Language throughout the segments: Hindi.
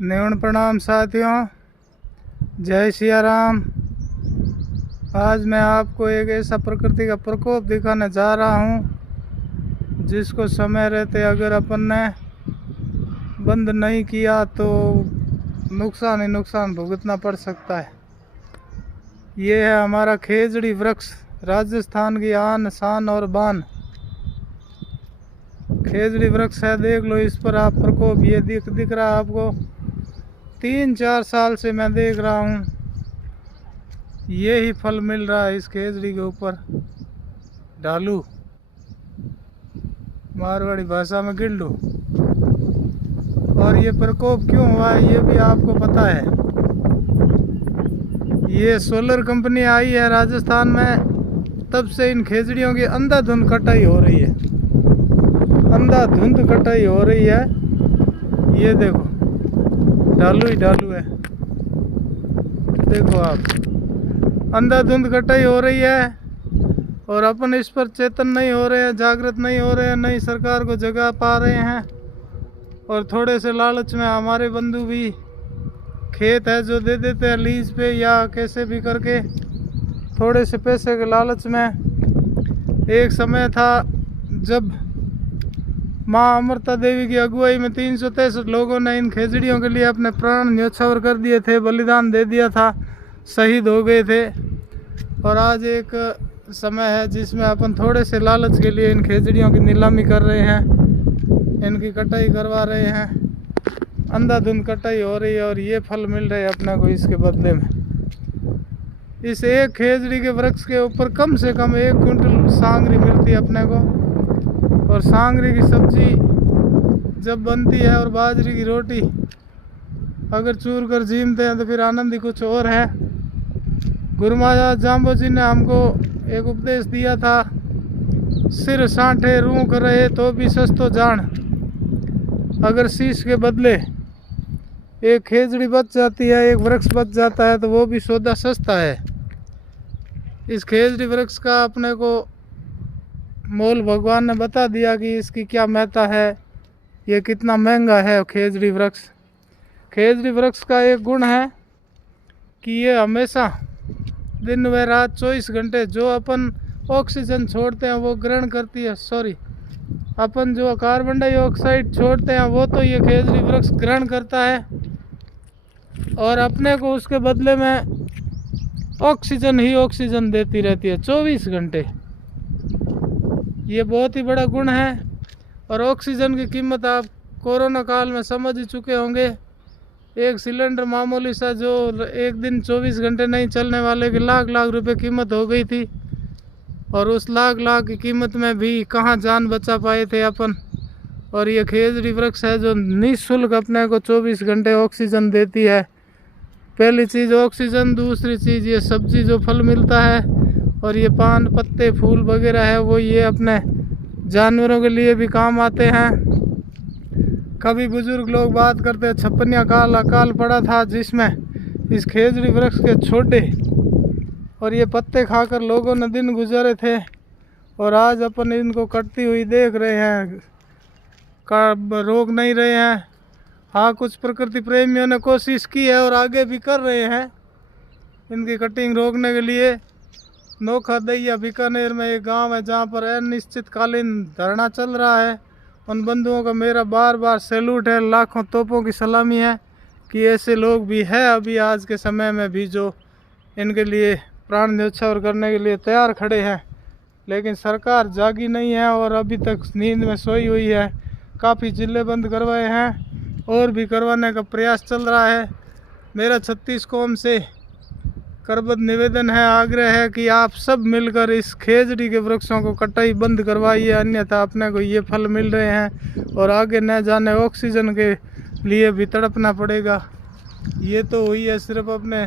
नेवण प्रणाम साथियों, जय सिया राम। आज मैं आपको एक ऐसा प्रकृति का प्रकोप दिखाने जा रहा हूँ जिसको समय रहते अगर अपन ने बंद नहीं किया तो नुकसान ही नुकसान भुगतना पड़ सकता है। ये है हमारा खेजड़ी वृक्ष, राजस्थान की आन शान और बान। खेजड़ी वृक्ष है, देख लो इस पर आप प्रकोप। ये दिख रहा है आपको। 3-4 साल से मैं देख रहा हूँ, ये ही फल मिल रहा है इस खेजड़ी के ऊपर। ढालू, मारवाड़ी भाषा में गिल्लू। और ये प्रकोप क्यों हुआ है ये भी आपको पता है। ये सोलर कंपनी आई है राजस्थान में, तब से इन खेजड़ियों की अंधाधुंध कटाई हो रही है। अंधाधुंध कटाई हो रही है। ये देखो, ढालू ही ढालू है। देखो आप, अंधाधुंध कटाई हो रही है और अपन इस पर चेतन नहीं हो रहे हैं, जागृत नहीं हो रहे हैं, नहीं सरकार को जगा पा रहे हैं। और थोड़े से लालच में हमारे बंधु भी खेत है जो दे देते हैं लीज पे या कैसे भी करके, थोड़े से पैसे के लालच में। एक समय था जब माँ अमृता देवी की अगुवाई में 363 लोगों ने इन खेजड़ियों के लिए अपने प्राण न्योछावर कर दिए थे, बलिदान दे दिया था, शहीद हो गए थे। और आज एक समय है जिसमें अपन थोड़े से लालच के लिए इन खेजड़ियों की नीलामी कर रहे हैं, इनकी कटाई करवा रहे हैं। अंधाधुंध कटाई हो रही है और ये फल मिल रहे हैं अपने को इसके बदले में। इस एक खेजड़ी के वृक्ष के ऊपर कम से कम 1 क्विंटल सांगरी मिलती है अपने को। और सांगरी की सब्जी जब बनती है और बाजरी की रोटी अगर चूर कर जीमते हैं तो फिर आनंद ही कुछ और है। गुरु महाराज जाम्बो जी ने हमको एक उपदेश दिया था, सिर सांठे रूह कर रहे तो भी सस्तो जान। अगर शीश के बदले एक खेजड़ी बच जाती है, एक वृक्ष बच जाता है, तो वो भी सौदा सस्ता है। इस खेजड़ी वृक्ष का अपने को मोल भगवान ने बता दिया कि इसकी क्या महत्ता है, ये कितना महंगा है खेजड़ी वृक्ष। खेजड़ी वृक्ष का एक गुण है कि ये हमेशा दिन व रात 24 घंटे जो अपन ऑक्सीजन छोड़ते हैं वो ग्रहण करती है। अपन जो कार्बन डाइऑक्साइड छोड़ते हैं वो तो ये खेजड़ी वृक्ष ग्रहण करता है और अपने को उसके बदले में ऑक्सीजन ही ऑक्सीजन देती रहती है 24 घंटे। ये बहुत ही बड़ा गुण है। और ऑक्सीजन की कीमत आप कोरोना काल में समझ ही चुके होंगे। एक सिलेंडर मामूली सा जो एक दिन 24 घंटे नहीं चलने वाले की लाख रुपए कीमत हो गई थी। और उस लाख की कीमत में भी कहाँ जान बचा पाए थे अपन। और ये खेजड़ी वृक्ष है जो निःशुल्क अपने को 24 घंटे ऑक्सीजन देती है। पहली चीज़ ऑक्सीजन, दूसरी चीज़ ये सब्जी जो फल मिलता है और ये पान पत्ते फूल वगैरह है वो ये अपने जानवरों के लिए भी काम आते हैं। कभी बुजुर्ग लोग बात करते हैं 56 काल अकाल पड़ा था जिसमें इस खेजड़ी वृक्ष के छोटे और ये पत्ते खाकर लोगों ने दिन गुजारे थे। और आज अपन इनको कटती हुई देख रहे हैं, रोक नहीं रहे हैं। हाँ, कुछ प्रकृति प्रेमियों ने कोशिश की है और आगे भी कर रहे हैं इनकी कटिंग रोकने के लिए। नोखा दैया बीकानेर में एक गांव है जहां पर अनिश्चितकालीन धरना चल रहा है। उन बंधुओं का मेरा बार सैल्यूट है, लाखों तोपों की सलामी है कि ऐसे लोग भी हैं अभी आज के समय में भी जो इनके लिए प्राण न्योछावर करने के लिए तैयार खड़े हैं। लेकिन सरकार जागी नहीं है और अभी तक नींद में सोई हुई है। काफ़ी जिले बंद करवाए हैं और भी करवाने का प्रयास चल रहा है। मेरा 36 कौम से करबद्ध निवेदन है, आग्रह है कि आप सब मिलकर इस खेजड़ी के वृक्षों को कटाई बंद करवाइए, अन्यथा अपने को ये फल मिल रहे हैं और आगे न जाने ऑक्सीजन के लिए भी तड़पना पड़ेगा। ये तो हुई है सिर्फ अपने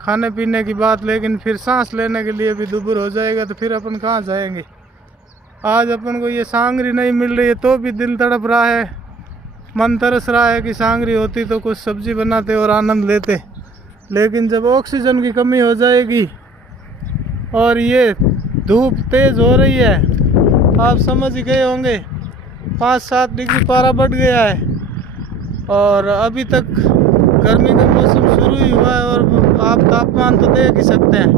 खाने पीने की बात, लेकिन फिर सांस लेने के लिए भी दुभर हो जाएगा तो फिर अपन कहाँ जाएंगे। आज अपन को ये सांगरी नहीं मिल रही है तो भी दिल तड़प रहा है, मन तरस रहा है कि सांगरी होती तो कुछ सब्जी बनाते और आनंद लेते। लेकिन जब ऑक्सीजन की कमी हो जाएगी और ये धूप तेज़ हो रही है, आप समझ गए होंगे 5-7 डिग्री पारा बढ़ गया है और अभी तक गर्मी का मौसम शुरू ही हुआ है और आप तापमान तो देख ही सकते हैं।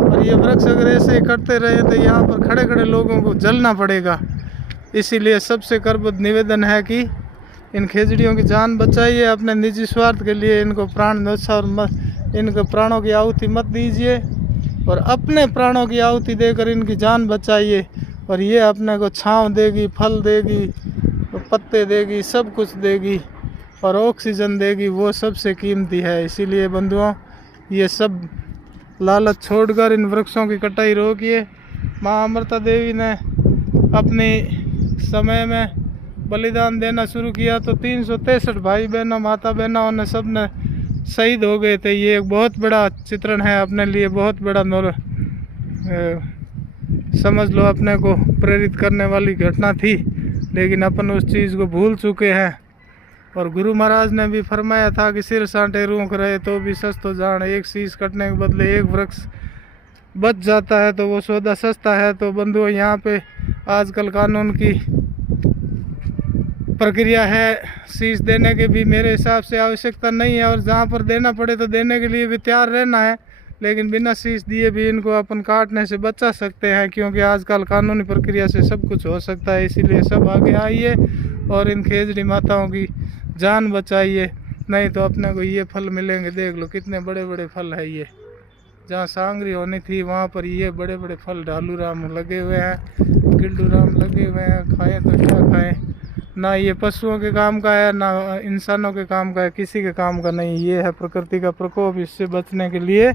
और ये वृक्ष अगर ऐसे ही कटते रहे तो यहाँ पर खड़े खड़े लोगों को जलना पड़ेगा। इसीलिए सबसे करबद्ध निवेदन है कि इन खेजड़ियों की जान बचाइए। अपने निजी स्वार्थ के लिए इनको प्राण नशा और इनको प्राणों की आहुति मत दीजिए और अपने प्राणों की आहुति देकर इनकी जान बचाइए। और ये अपने को छांव देगी, फल देगी, पत्ते देगी, सब कुछ देगी और ऑक्सीजन देगी, वो सबसे कीमती है। इसीलिए बंधुओं, ये सब लालच छोड़कर इन वृक्षों की कटाई रोकिए। माँ अमृता देवी ने अपने समय में बलिदान देना शुरू किया तो 363 भाई बहनों, माता बहनों ने सब ने शहीद हो गए थे। ये एक बहुत बड़ा चित्रण है, अपने लिए बहुत बड़ा समझ लो अपने को प्रेरित करने वाली घटना थी, लेकिन अपन उस चीज़ को भूल चुके हैं। और गुरु महाराज ने भी फरमाया था कि सिर साँटे रूख रहे तो भी सस्तो जान, एक शीश कटने के बदले एक वृक्ष बच जाता है तो वो सौदा सस्ता है। तो बंधुओं, यहाँ पे आजकल कानून की प्रक्रिया है, शीश देने के भी मेरे हिसाब से आवश्यकता नहीं है और जहाँ पर देना पड़े तो देने के लिए भी तैयार रहना है, लेकिन बिना शीश दिए भी इनको अपन काटने से बचा सकते हैं, क्योंकि आजकल कानूनी प्रक्रिया से सब कुछ हो सकता है। इसीलिए सब आगे आइए और इन खेजड़ी माताओं की जान बचाइए, नहीं तो अपने को ये फल मिलेंगे। देख लो कितने बड़े बड़े फल है ये, जहाँ सांगरी होनी थी वहाँ पर ये बड़े बड़े फल ढालू राम लगे हुए हैं, गिल्डू राम लगे हुए हैं। खाएं तो क्या खाएं, ना ये पशुओं के काम का है ना इंसानों के काम का है, किसी के काम का नहीं। ये है प्रकृति का प्रकोप। इससे बचने के लिए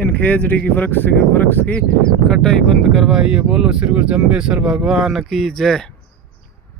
इन खेजड़ी की वृक्ष की कटाई बंद करवाइए। बोलो श्री गुरु जम्बेश्वर भगवान की जय।